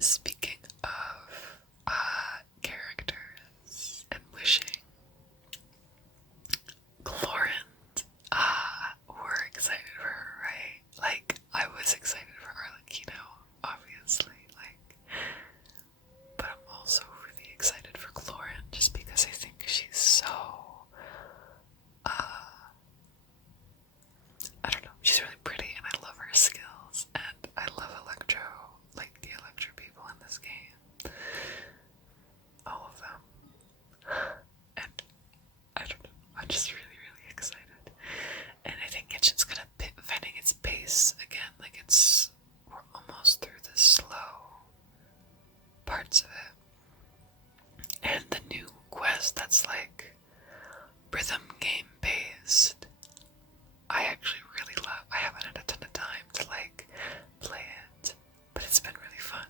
Speaking of characters and wishing, Glorant, we're excited for her, right? Like, I was excited for Arlecchino, obviously, like, but I'm also really excited for Glorant just because I think she's so, I don't know, she's really pretty and I love her skills, and I love Electro, like the Electro people in this game. All of them. And I don't know, I'm just really, really excited. And I think Genshin's gonna be finding its pace again, like we're almost through the slow parts of it. And the new quest that's like rhythm game based, I actually really love. I haven't had a ton of time to like play it, but it's been really fun.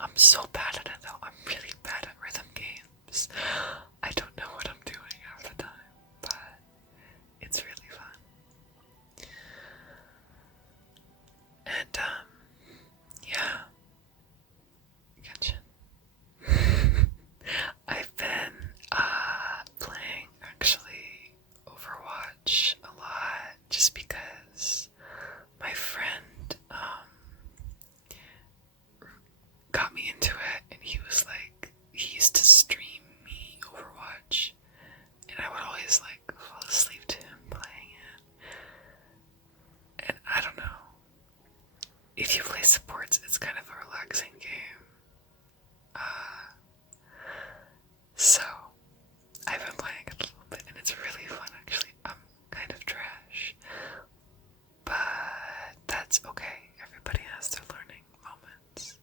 I'm so bad at it though. I'm really bad at rhythm games. I don't know what I'm doing half the time, but it's really fun. And yeah, Genshin. I've been playing actually Overwatch a lot just because my friend got me into it, and he was like, he used to stream me Overwatch, and I would always like fall asleep to him playing it. And I don't know, if you play supports, it's kind of a relaxing game. So I've been playing it a little bit, and it's really fun actually. I'm kind of trash, but that's okay. Everybody has their learning moments.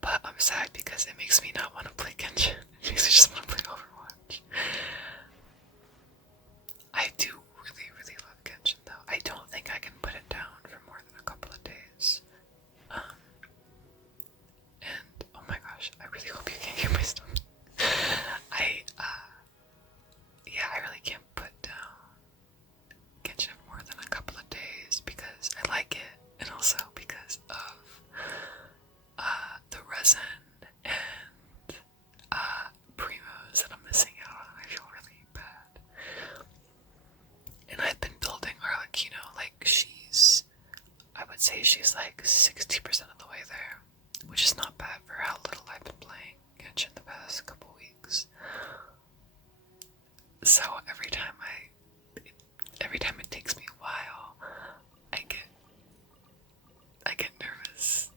But I'm sad because it makes me not want to play Genshin. It makes me just want to play Overwatch. I do really, really love Genshin though. I don't think I can put it down for more than a couple of days. And oh my gosh, I really hope you can hear my stomach. Yeah, I really can't put down Genshin for more than a couple of days because I like it, and also because of the resin and primos that I'm missing out on. I feel really bad. And I've been building Arlecchino, like I would say she's like 60% of the way there, which is not bad for how little I've been playing Genshin the past couple weeks. So every time it takes me a while, I get nervous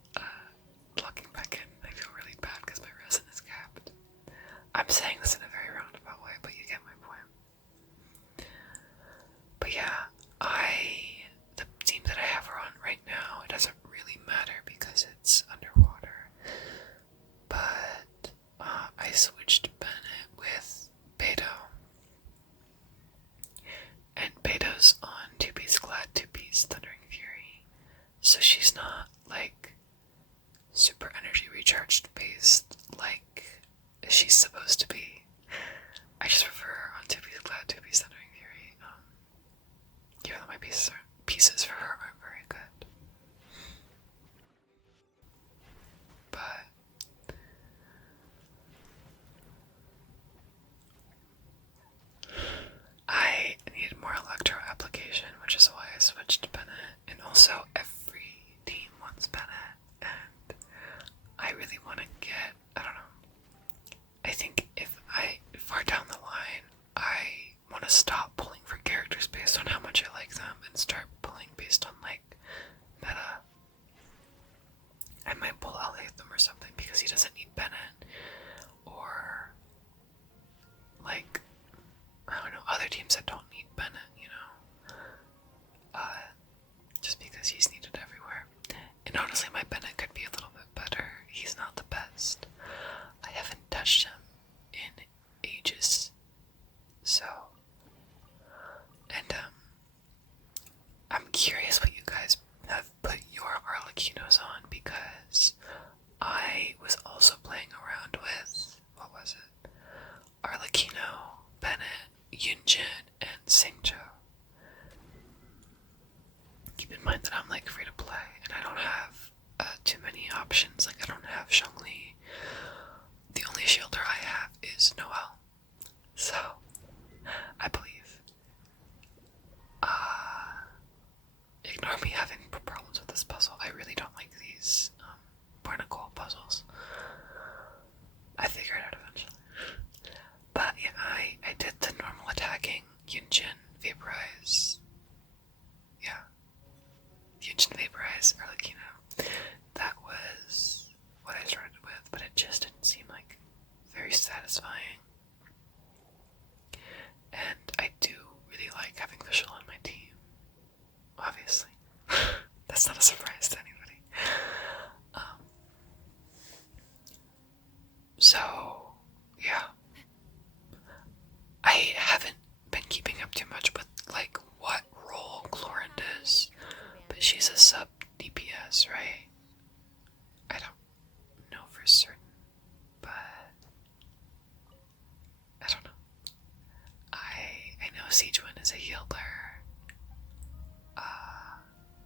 logging back in. I feel really bad because my resin is capped. I'm saying this in a very roundabout way, but you get my point. But yeah, the team that I have her on right now, it doesn't really matter because it's underwater. But I switched Bennett with Beto. And Beto's on 2-piece Glad, 2-piece Thundering Fury. So she's not like super energy recharged based like she's supposed to be. I just prefer her on 2-piece Glad, 2-piece Thundering Fury. Even though my pieces for her aren't very good. But I needed more Electro application, which is why I switched to Bennett. And also every team wants Bennett, and I really want to get, I don't know, I think if far down the line, I want to stop pulling for characters based on how much I like them and start pulling based on like meta. I might pull Alhaitham or something because he doesn't need Bennett, or like, I don't know, other teams that don't need Bennett, you know, just because he's needed everywhere. And honestly, my Bennett could be a little bit better. He's not the best. I haven't touched him in ages. So, and I'm curious what you guys have put your Arlecchinos on, because I was also playing around with, what was it? Arlecchino, Bennett, Yunjin, and Singjo. Keep in mind that I'm like free to play and I don't have options. Like, I don't have Zhongli. The only shielder I have is Noelle. So, I believe. Ignore me having problems with this puzzle. I really don't like these barnacle puzzles. I figured it out eventually. But yeah, I did the normal attacking, Genshin, Vaporize. Yeah. Genshin, Vaporize, or like, you know, that was what I started with, but it just didn't seem like very satisfying. And I do really like having Visual on my team. Obviously. That's not a surprise to anybody. So, yeah. I haven't been keeping up too much with, like, what role Chlorine does, but she's a sub DPS, right? I don't know for certain, but I don't know. I know Sijuan is a healer,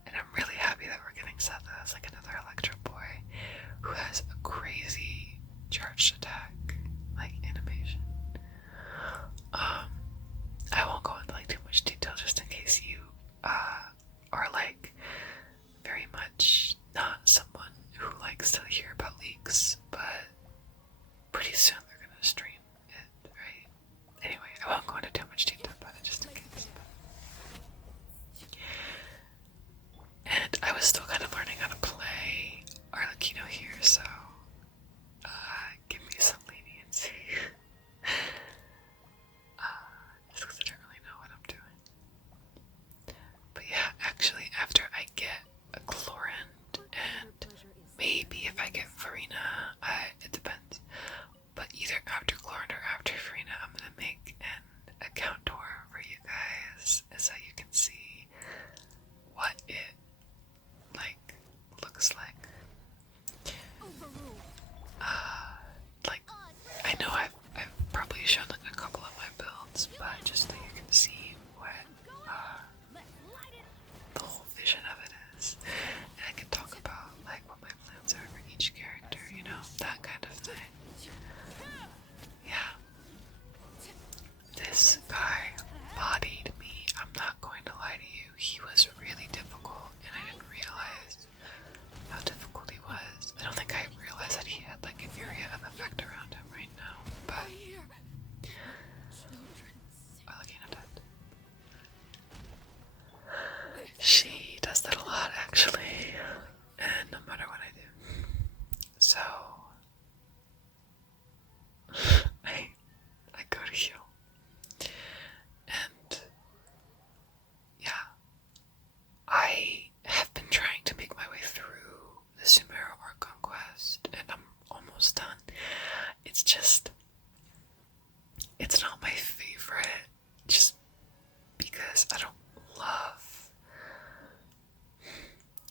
and I'm really happy that we're getting Seth as like another Electro boy who has a crazy charged attack, like animation. I won't go into like too much detail just in case you are like very much not someone who likes to hear about leaks, but pretty soon they're gonna stream it, right? Anyway, I won't go into too much detail about it just in case. And I was still kind of learning how to play Arlecchino here, so give me some leniency. Just because I don't really know what I'm doing. But yeah, actually, after I get a Chlorine, and maybe if I get Farina, it depends. But either after Chlorine or after Farina, I'm gonna make an account tour for you guys so you can see what it like looks like. Like, I know I've probably shown like a couple of my builds, but just so you can see what the whole vision of it is, and I can talk about like what my plans are for each character, you know, that kind of thing. Yeah. This guy bodied me. I'm not going to lie to you. He was really difficult, and I didn't realize how difficult he was. I don't think I realized that he had like an area of effect around him right now, but Arlecchino dead. She does that a lot actually, and no matter what I do. So I go to heal. And yeah, I have been trying to make my way through the Sumeru Art Conquest, and I'm almost done. It's just, it's not my favorite, just because I don't love,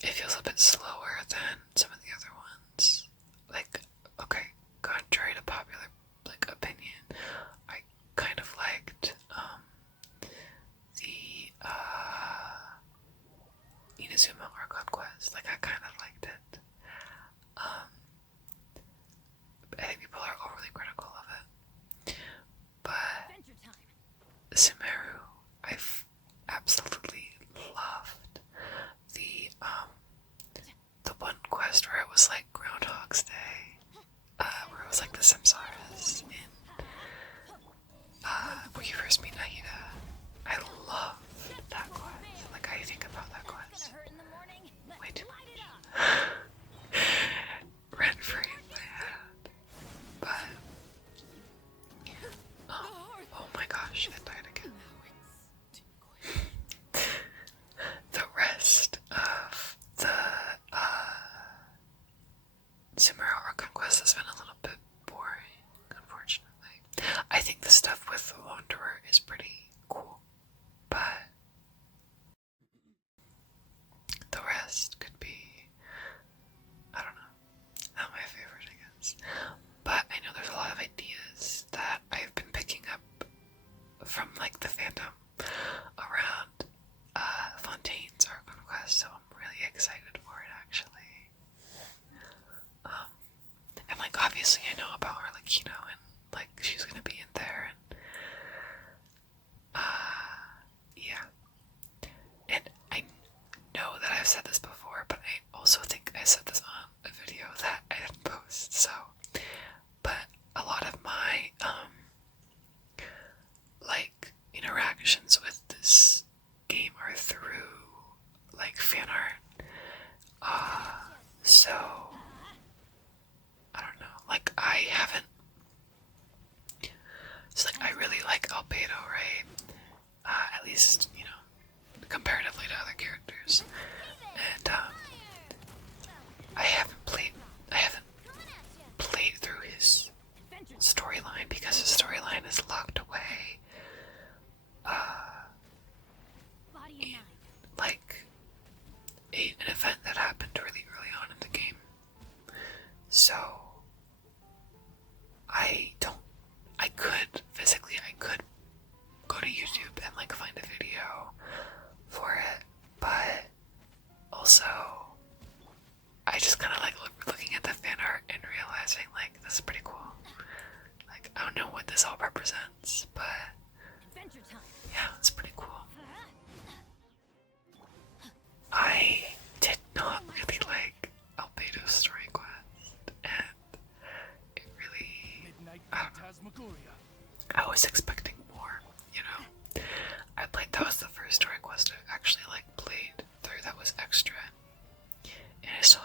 it feels a bit slower than some of the other ones. Like, okay, contrary to popular like opinion, I kind of liked the Inazuma Art Conquest. Like, I kind of liked it. I think people are overly critical of it, but Sumeru, I've absolutely loved the one quest where it was like Groundhog's Day, where it was like the Samsaras in where you first meet Aida. I love that quest. Like, I think about that quest way too much. Rent free in my head. But oh my gosh, it died again. The rest of the Sumeru Art Conquest has been a little bit boring, unfortunately. I think the stuff with the Wanderer is pretty cool, but the rest could be, I don't know, not my favorite, I guess. But I know there's a lot of ideas that I've been picking up from like the fandom around Fontaine's Art Conquest, so I'm really excited for it actually.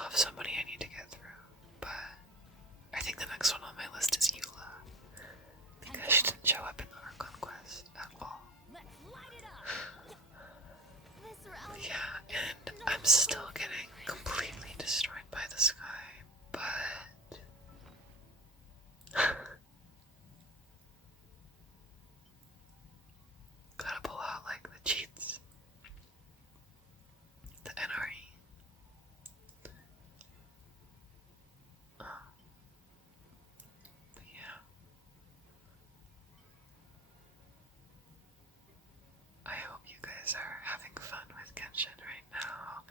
have somebody I need to get through, but I think the next one on my list is Eula, because she didn't show up in the Archon quest at all. Yeah, and I'm still getting completely destroyed by the sky, but gotta pull out like the cheats, the NRE. But yeah, I hope you guys are having fun with Genshin right now.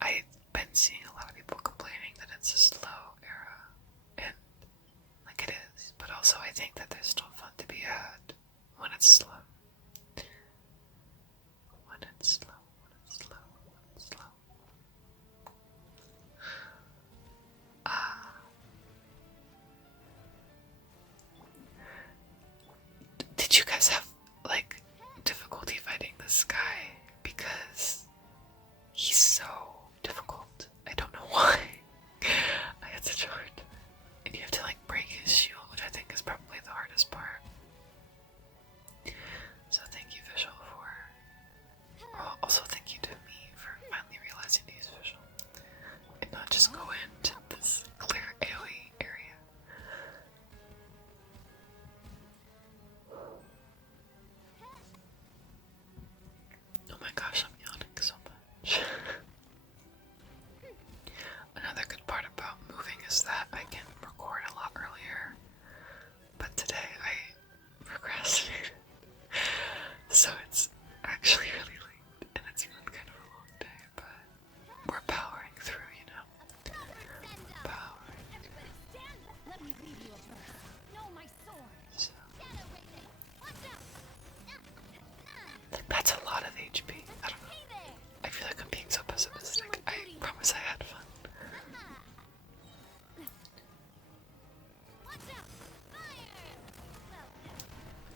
I've been seeing a lot of people complaining that it's a slow era, and like it is, but also I think that there's still fun to be had when it's slow. When it's slow, when it's slow, when it's slow. Did you guys have, like, difficulty fighting this guy? Because he's so difficult. I don't know why. I had such a hard time. And you have to, like, break his shield, which I think is probably the hardest part. So thank you, Visual, for... Oh, also thank you to me for finally realizing to use Visual. And not just go into this clear AoE area. Oh my gosh, I'm yawning so much. Another good part about moving is that I can record a lot earlier, but today I procrastinated. So it's actually really late, and it's been kind of a long day, but we're powering through, you know? Powering through. So, that's a lot of HP. I don't know. I feel like I'm being so pessimistic. I promise I had fun.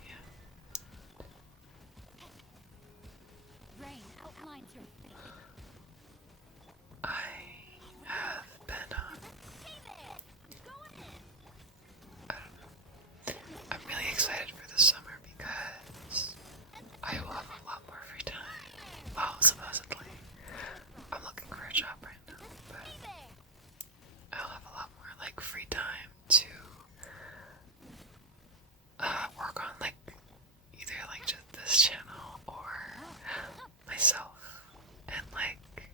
Yeah. I have been on. I don't know. I'm really excited for the summer because I will have a lot more free time. Well, supposedly. I'm looking for a job right now, but I'll have a lot more like free time to work on like either like just this channel or myself and like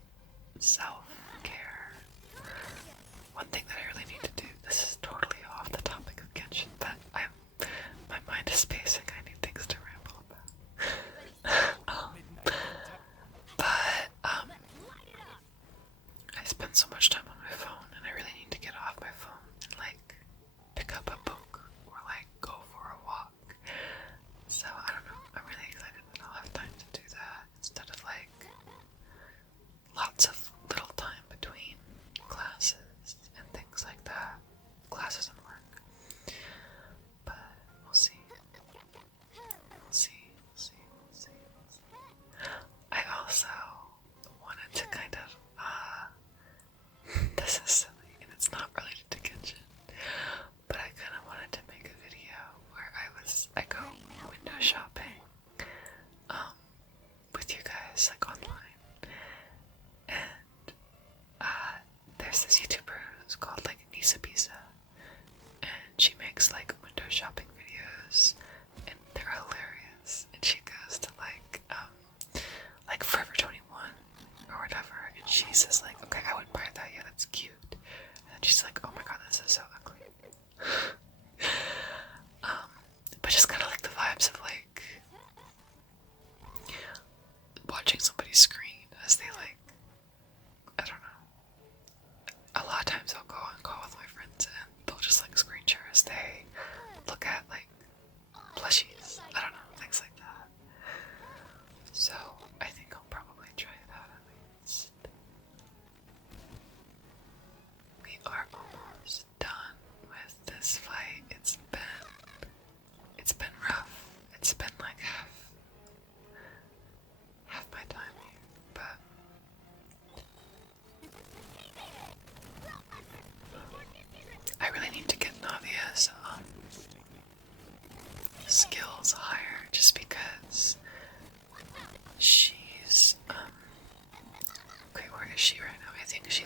self-care. One thing that I really need to do, this is totally off the topic of Genshin, but my mind is spacing, I need things to ramble about. I spend so much time on my phone and I really need to get off my phone and like pick up a book or like go for a walk. So I don't know, I'm really excited that I'll have time to do that instead of like lots of little time between classes and things like that. Classes and work. But we'll see. We'll see. We'll see. We'll see. We'll see. I also wanted to kind of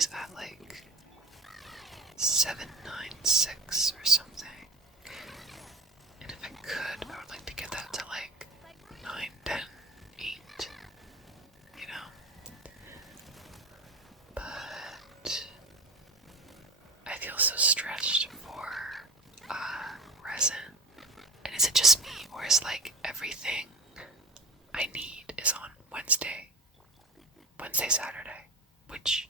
difficulties at like 796 or something. And if I could, I would like to get that to like 9, 10, 8, you know? But I feel so stretched for resin. And is it just me, or is like everything I need is on Wednesday, Saturday, which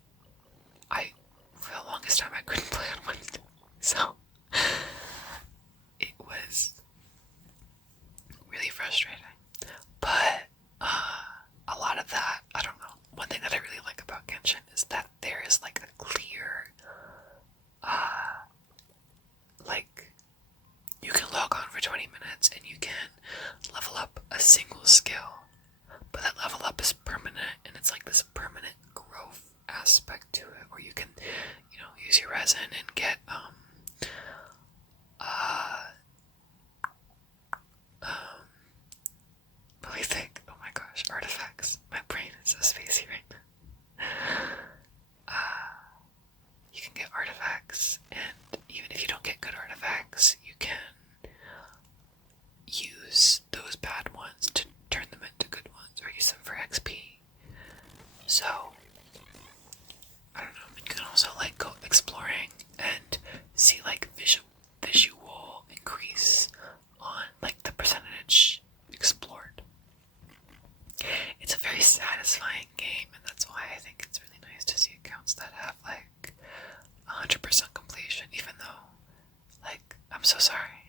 for the longest time I couldn't play on Wednesday. So it was really frustrating. But a lot of that, I don't know. One thing that I really like about Genshin is that there is like a clear, like, you can log on for 20 minutes and you can level up a single skill. But that level up is permanent, and it's like this permanent growth aspect to it, where you can, you know, use your resin and get, let me think, oh my gosh, artifacts. My brain is so spacey right now. You can get artifacts, and even if you don't get good artifacts, you can use those bad ones to turn them into good ones, or use them for XP. So, I don't know, you can also like go exploring and see like visual increase on like the percentage explored. It's a very satisfying game, and that's why I think it's really nice to see accounts that have like 100% completion, even though, like, I'm so sorry.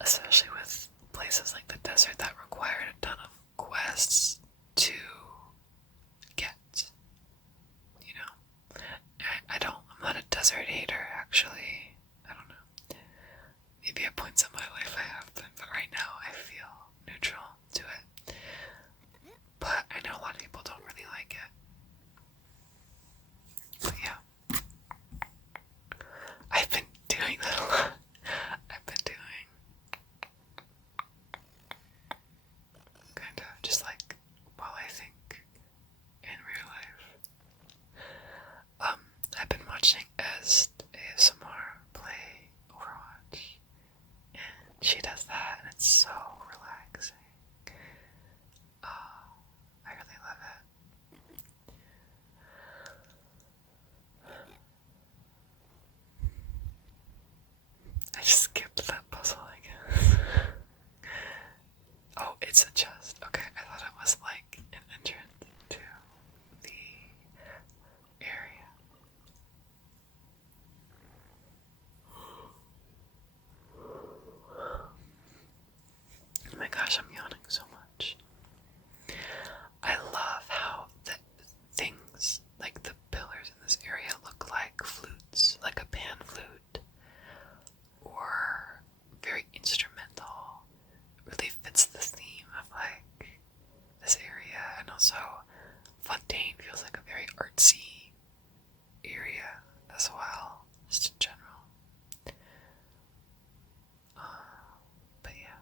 Especially with places like the desert that required a ton of quests to get, you know. I'm not a desert hater, actually. I don't know. Maybe at points in my life I have been, but right now I feel neutral to it. But I know a lot of people don't really like it. But yeah. I've been doing that a lot. I've been doing kind of just like while I think in real life. I've been watching ASMR play Overwatch, and she does that, and it's so relaxing. I really love it. I just skipped that puzzle, I guess. Oh, it's a chest. Okay, I thought it was like an entrance to the area. Oh my gosh, I'm yawning so much. I love how the things, like the pillars in this area, look like flutes, like a pan flute, or very instrumental. Really fits the theme of like this area, and also Fontaine feels like a very artsy area as well, just in general. But yeah.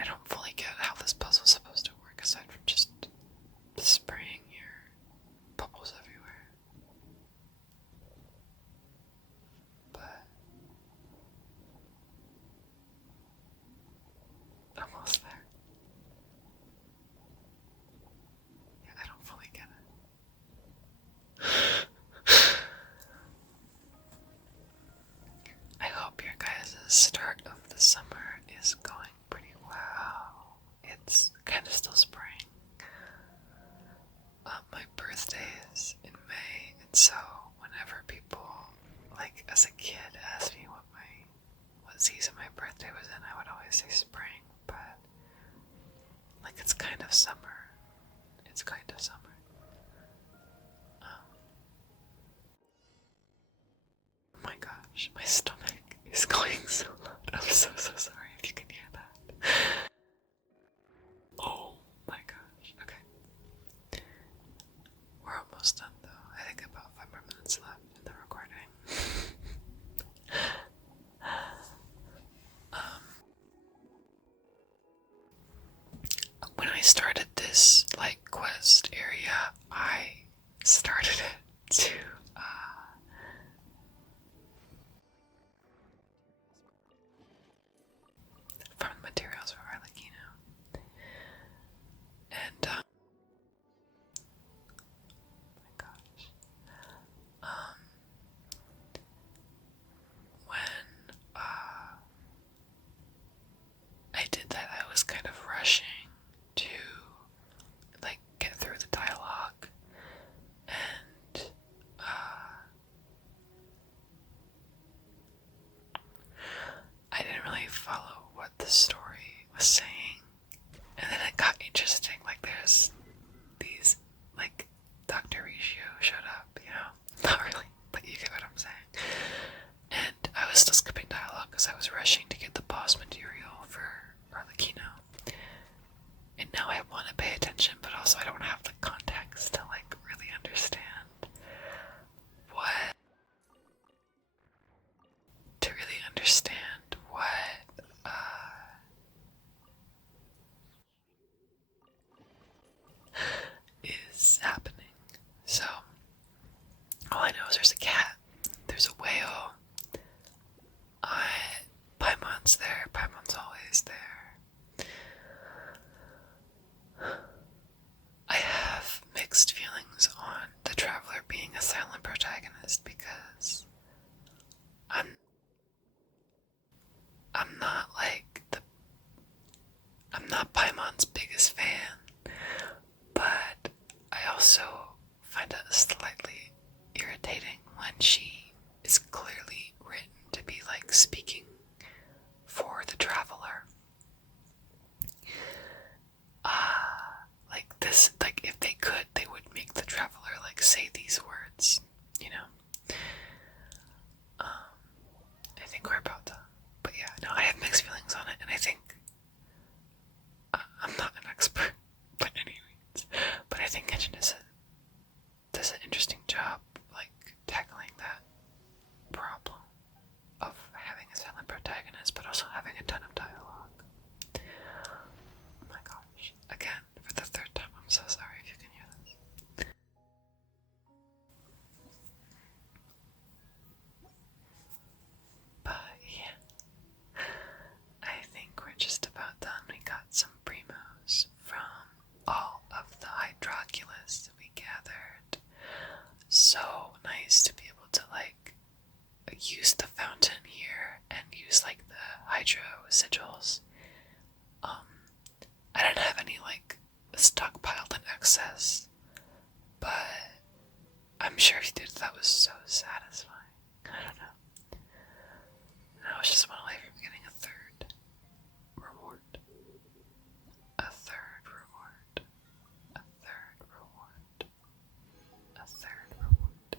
I don't fully get how this puzzle's supposed to work aside from just spraying your bubbles everywhere. But almost there. Yeah, I don't fully get it. I hope your guys' start of the summer is going pretty well. It's kind of still spring. My birthday is in May, and so whenever people, like as a kid, ask me what season my birthday was in, I would always say spring, but like it's kind of summer. It's kind of summer. Oh my gosh, my stomach is going so loud. I'm so sorry if you can hear that. Oh my gosh, okay. We're almost done though. I think about 5 more minutes left in the recording. when I started this like quest area, I started it to farm materials for Arlecchino, and oh my gosh, um, when I did that, I was kind of rushing to like get through the dialogue, and I didn't really follow what the story was saying, and then it got interesting. Like there's these like Dr. Ratio showed up, you know, not really, but you get what I'm saying. And I was still skipping dialogue because I was rushing to get the boss material for Arlecchino. And now I want to pay attention, but also I don't have the context to like really understand what is happening. So all I know is there's a cat, there's a whale. Paimon's there. Paimon's always there. I have mixed feelings on the Traveler being a silent protagonist because I'm not like I'm not Paimon's biggest fan, but I also find it slightly irritating when she is clearly written to be like speaking for the Traveler. Like this, like if they could, they would make the Traveler like say these words, you know. I think we're about done, but yeah, no, I have mixed feelings on it, and I think I'm not an expert by any means, but I think Genshin does an interesting job, like tackling that problem of having a silent protagonist, but also having a ton of dialogue. Oh my gosh! Again, for the third time, I'm so sorry if you can hear this. But yeah, I think we're just about done. We got some primos from all of the Hydroculus we gathered. So nice to be able to like use the fountain here and use like the hydro sigils. I don't have any like stockpiled in excess, but I'm sure if you did, that was so satisfying. I don't know. I was just one away from getting a third reward. A third reward. A third reward. A third reward.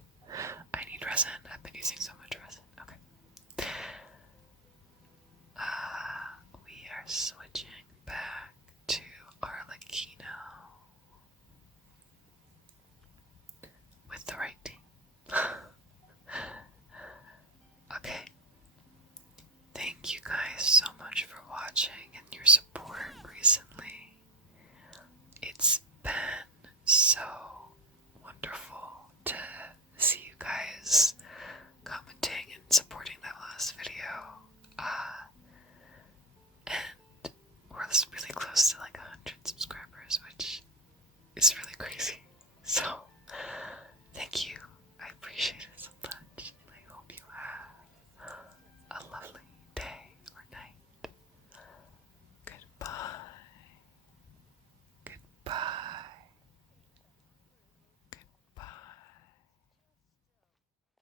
I need resin. I've been using so much resin. Okay. We are switching back to Arlecchino with the right team. Okay. Thank you guys so much for watching and your support recently. It's been so wonderful to see you guys commenting and supporting that last video. And we're really close to like 100 subscribers, which is really crazy. So